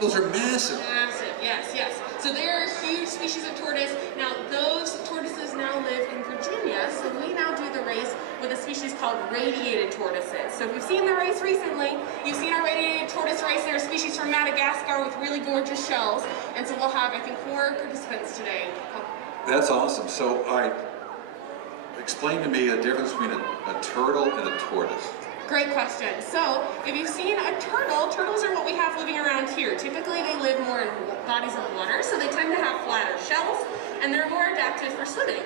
Those are massive. Massive, yes, yes. So they're a huge species of tortoise. Now those tortoises now live in Virginia, so we now do the race with a species called radiated tortoises. So if you've seen the race recently, you've seen our radiated tortoise race. They're a species from Madagascar with really gorgeous shells. And so we'll have, I think, 4 participants today. That's awesome. So, all right, explain to me the difference between a turtle and a tortoise. Great question. So, if you've seen a turtle, turtles are what we have living around here. Typically, they live more in bodies of water, so they tend to have flatter shells, and they're more adapted for swimming.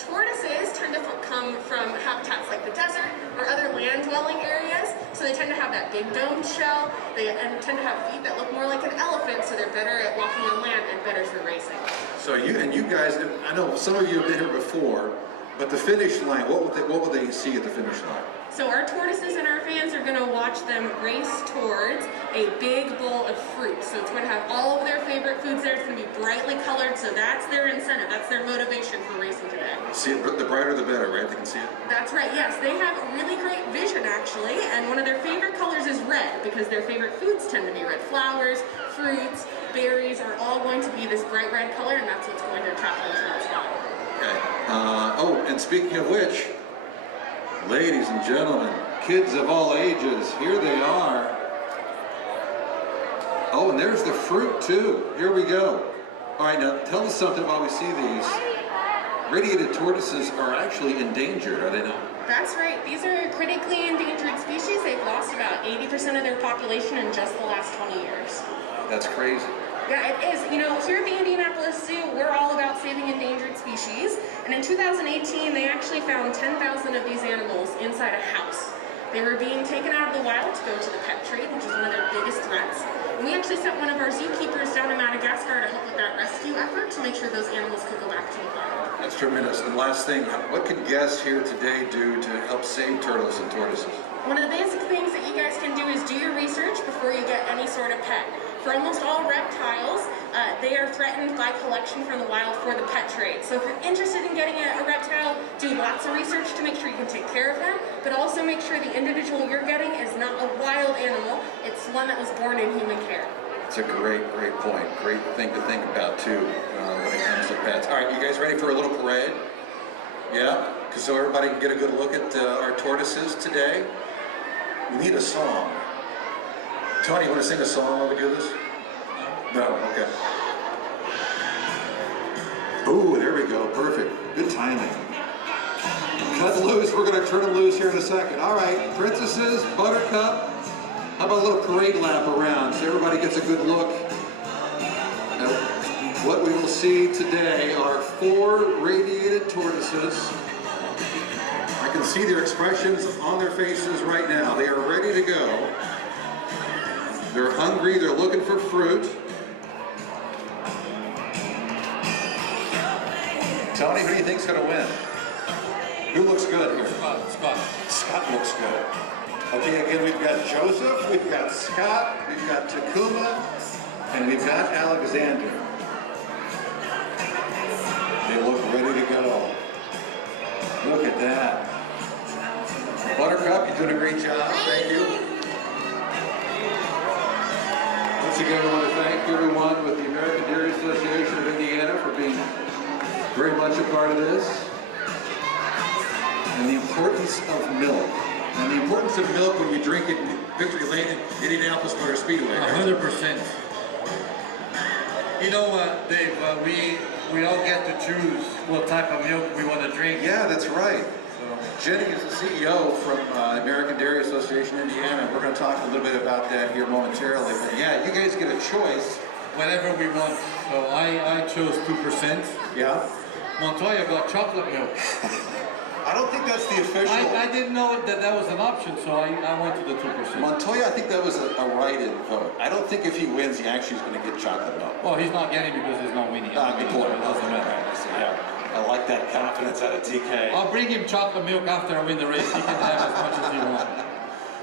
Tortoises tend to come from habitats like the desert or other land-dwelling areas, so they tend to have that big domed shell. They tend to have feet that look more like an elephant, so they're better at walking on land and better for racing. So you guys, I know some of you have been here before, but the finish line, what would they see at the finish line? So our tortoises and our fans are going to watch them race towards a big bowl of fruit. So it's going to have all of their favorite foods there. It's going to be brightly colored, so that's their incentive. That's their motivation for racing today. See it, the brighter the better, right? They can see it? That's right, yes. They have really great vision, actually, and one of their favorite colors is red because their favorite foods tend to be red. Flowers, fruits, berries are all going to be this bright red color, and that's what's going to attract them to that spot. Okay. Oh, and speaking of which, ladies and gentlemen, kids of all ages, here they are. Oh, and there's the fruit too. Here we go. All right, now tell us something while we see these. Radiated tortoises are actually endangered, are they not? That's right. These are critically endangered species. They've lost about 80% of their population in just the last 20 years. That's crazy. Yeah, it is. You know, here at the Indianapolis Zoo, we're all about saving endangered species. And in 2018, they actually found 10,000 of these animals inside a house. They were being taken out of the wild to go to the pet trade, which is one of their biggest threats. And we actually sent one of our zookeepers down to Madagascar to help with that rescue effort to make sure those animals could go back to the wild. That's tremendous. And last thing, what can guests here today do to help save turtles and tortoises? One of the basic things that you guys can do is do your research before you get any sort of pet. For almost all reptiles, they are threatened by collection from the wild for the pet trade. So if you're interested in getting a reptile, do lots of research to make sure you can take care of them, but also make sure the individual you're getting is not a wild animal, it's one that was born in human care. It's a great point. Great thing to think about too when it comes to pets. All right, you guys ready for a little parade? Yeah? So everybody can get a good look at our tortoises today. We need a song. Tony, you want to sing a song while we do this? No? Okay. Ooh, there we go. Perfect. Good timing. Cut loose. We're going to turn them loose here in a second. All right, princesses, Buttercup. How about a little parade lap around so everybody gets a good look at what we will see today are 4 radiated tortoises. I can see their expressions on their faces right now. They are ready to go. They're hungry, they're looking for fruit. Tony, who do you think's gonna win? Who looks good here? Scott. Scott looks good. Okay, again, we've got Joseph, we've got Scott, we've got Takuma, and we've got Alexander. They look ready to go. Look at that. Buttercup, you're doing a great job. Thank you. Once again, I want to thank everyone with the American Dairy Association of Indiana for being very much a part of this. And the importance of milk. And the importance of milk when you drink it in Victory Lane, Indianapolis Motor Speedway. Right? 100%. You know what, Dave, we all get to choose what type of milk we want to drink. Yeah, that's right. Jenny is the CEO from American Dairy Association Indiana. We're going to talk a little bit about that here momentarily. But yeah, you guys get a choice. Whatever we want. So I chose 2%. Yeah. Montoya got chocolate milk. I don't think that's the official. I didn't know that was an option, so I went to the 2%. Montoya, I think that was a write-in vote. I don't think if he wins, he actually is going to get chocolate milk. Well, he's not getting because he's not winning. Nah, good point. It doesn't matter. Yeah. I like that confidence out of TK. I'll bring him chocolate milk after I win the race. He can have as much as he wants.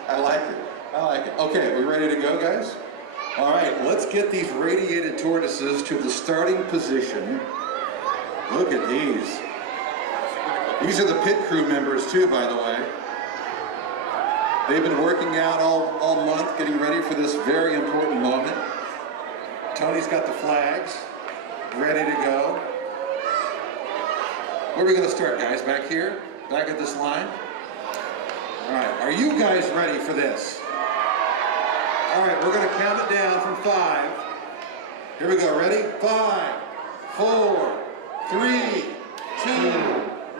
I like it. I like it. Okay, we ready to go, guys? All right, let's get these radiated tortoises to the starting position. Look at these. These are the pit crew members too, by the way. They've been working out all month, getting ready for this very important moment. got the flags ready to go. Where are we going to start, guys? Back here? Back at this line? All right, are you guys ready for this? All right, we're going to count it down from 5. Here we go, ready? 5, 4, 3, 2,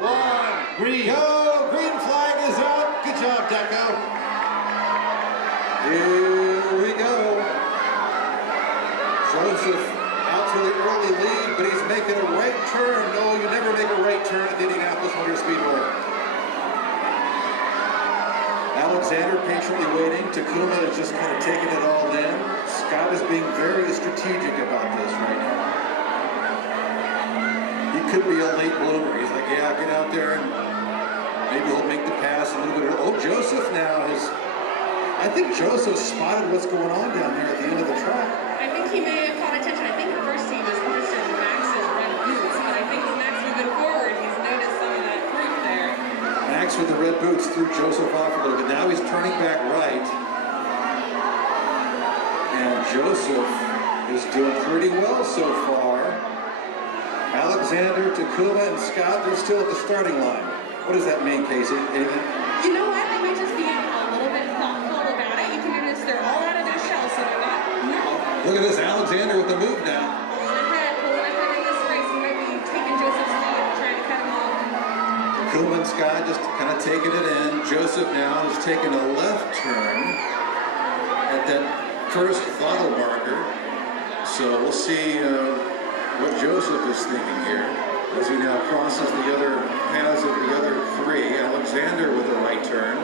1. Green. Go! Green flag is out. Good job, Deco. Here we go. Joseph out to the early lead, but he's making a right turn. No, you never make a right turn at the Indianapolis Motor Speedway. Alexander patiently waiting. Takuma is just kind of taking it all in. Scott is being very strategic about this right now. He could be a late bloomer. He's like, yeah, get out there and maybe he'll make the pass a little bit. Oh, Joseph now has, I think Joseph spotted what's going on down there at the end of the track. I think he may have caught attention. I think at first he was interested in Max's red boots, but I think with Max moving forward, he's noticed some of that fruit there. Max with the red boots threw Joseph off a little bit. Now he's turning back right. And Joseph is doing pretty well so far. Alexander, Takuma, and Scott, they're still at the starting line. What does that mean, Casey? Anything? You know what? They might just be a little bit thoughtful about it. You can notice they're all out of their shells, so they're not. No. Look at this, Alexander with the move now. Pulling ahead in this race. He might be taking Joseph's lead, trying to cut him off. Takuma and Scott just kind of taking it in. Joseph now is taking a left turn at that first throttle marker. So we'll see what Joseph is thinking here as he now crosses the other paths of the other 3. Alexander with a right turn.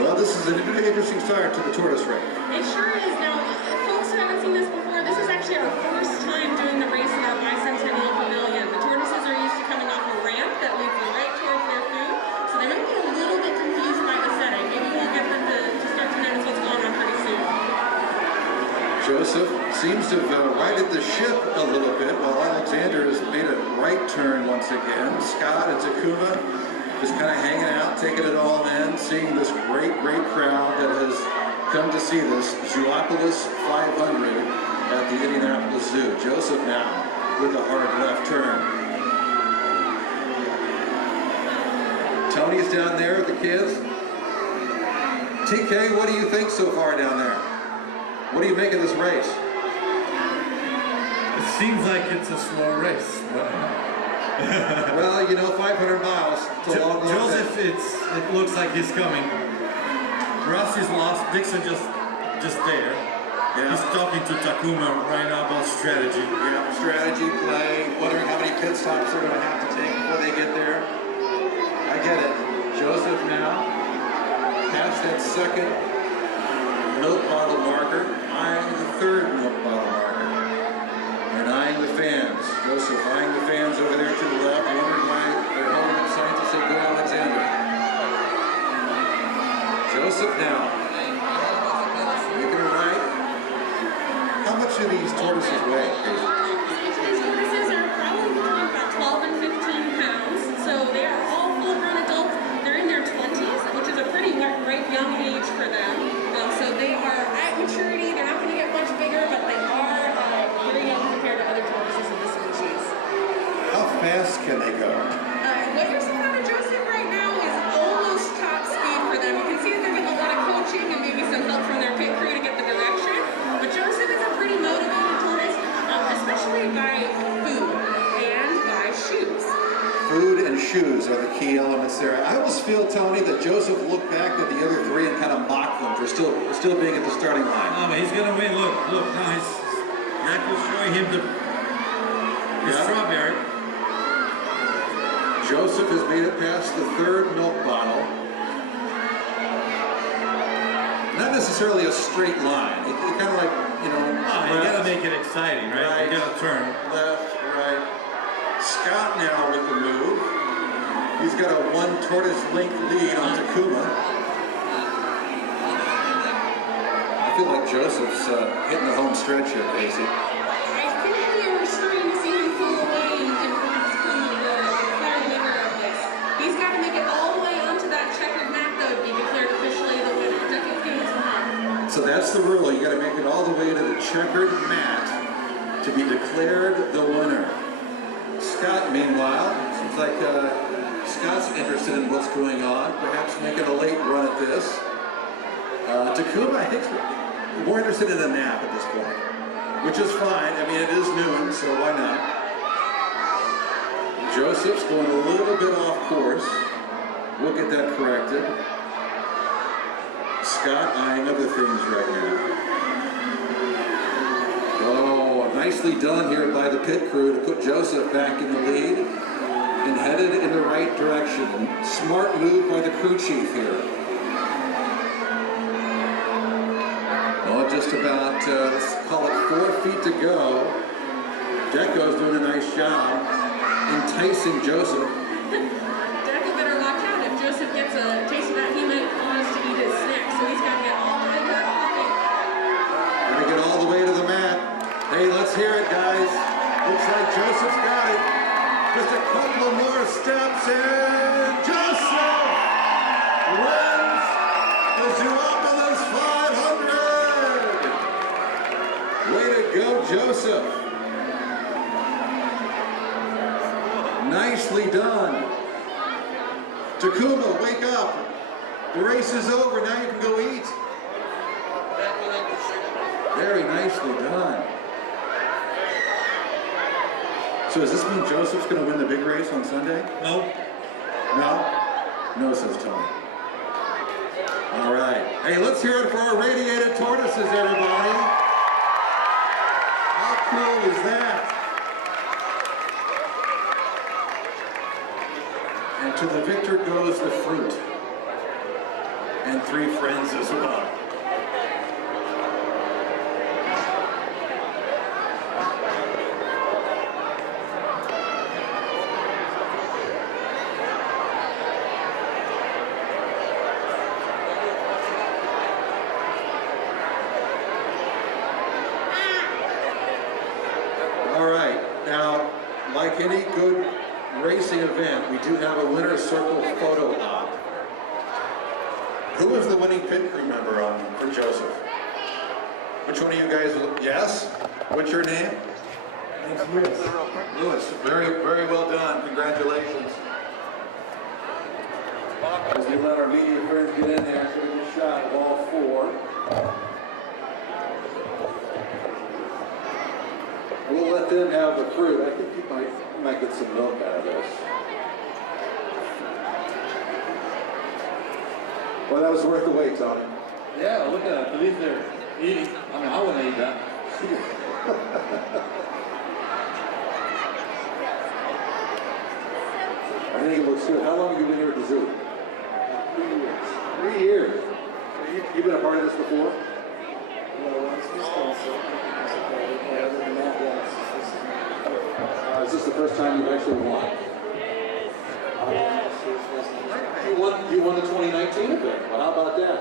Well, this is an interesting start to the tortoise race. It sure is. Now, folks who haven't seen this before, this is actually our first time doing the race in our bicentennial pavilion. The tortoises are used to coming off a ramp that leads right towards their food, so they might be a little bit confused by the setting. Maybe we'll get them to start to notice what's going on pretty soon. Joseph seems to have righted the ship a little bit while Alexander has made a right turn once again. Scott and Takuma just kind of hanging out, taking it all in, seeing this great crowd that has come to see this Zoopolis 500 at the Indianapolis Zoo. Joseph now with a hard left turn. Tony's down there with the kids. TK, what do you think so far down there? What do you make of this race? It seems like it's a slow race. Well, you know, 500 miles. It's a long Joseph, it looks like he's coming. Russ is lost. Dixon just there. Yeah. He's talking to Takuma right now about strategy. Yeah, strategy, play, wondering how many pit stops they're going to have to take before they get there. I get it. Joseph now past that second milk bottle marker, eyeing the third milk bottle marker, and eyeing the fans. Joseph eyeing the fans over there to the left, wondering why they're holding up signs to say, go Alexander. Joseph now, making a right. How much do these tortoises weigh? These tortoises are probably between about 12 and 15 pounds, so they are all full-grown adults. They're in their 20s, which is a pretty great young age for them. So they are at maturity. They're not going to get much bigger, but they are very young compared to other tortoises in this species. How fast can they go? What you're seeing out of Joseph right now is almost top speed for them. You can see that they're getting a lot of coaching and maybe some help from their pit crew to get the direction. But Joseph is a pretty motivated tortoise, especially by food and by shoes. Food and shoes are the key elements there. I almost feel, Tony, that Joseph looked back at the other 3 and kind of mocked them for still being at the starting line. No, but he's gonna win. Look, now Jack was showing him the strawberry. Joseph has made it past the 3rd milk bottle. Not necessarily a straight line. It kind of like, you know, you gotta make it exciting, right? You gotta turn. Left, right. Scott now with the move. He's got a 1 tortoise length lead on Takuma. I feel like Joseph's hitting the home stretch here, Casey. I think we are starting to see him pull away and perhaps come over clear winner of this. He's got to make it all the way onto that checkered map, though, to be declared officially the winner. Decades games on. So that's that's the rule. You got to make it all the way to the checkered mat to be declared the winner. Scott, meanwhile, seems like Scott's interested in what's going on, perhaps making a late run at this. Takuma, I think, more interested in a nap at this point, which is fine. I mean, it is noon, so why not? Joseph's going a little bit off course. We'll get that corrected. Scott eyeing other things right now. Oh, nicely done here by the pit crew to put Joseph back in the lead and headed in the right direction. Smart move by the crew chief here. Well, just about, let's call it 4 feet to go. Deco's doing a nice job enticing Joseph. Deco better watch out. If Joseph gets a taste of that, he might pause to eat his snack. So he's got to get all the way to that pocket. Gotta get all the way to the mat. Hey, let's hear it, guys. Looks like Joseph's got it. Just a couple of more steps, and Joseph wins the Zoopolis 500. Way to go, Joseph. Nicely done. Takuma, wake up. The race is over. Now you can go eat. Very nicely done. So does this mean Joseph's going to win the big race on Sunday? No. No? No, says Tony. All right. Hey, let's hear it for our radiated tortoises, everybody. How cool is that? And to the victor goes the fruit. And 3 friends as well. All right, now, like any good racing event, we do have a winner's circle photo op. Who was the winning pit crew member for Joseph? Which one of you guys? Yes? What's your name? Lewis. Lewis. Very, very well done. Congratulations. As we let our media friends get in there, so we get a shot of all 4. We'll let them have the fruit. I think you might get some milk out of this. Well, that was worth the wait, Tony. Yeah, look at that. At least they're eating. I mean, I wouldn't eat that. I think it looks good. How long have you been here at the zoo? 3 years. 3 years. You've been a part of this before? Other than that, yes. Is this the first time you've actually won? You won the 2019 event. Well, how about that?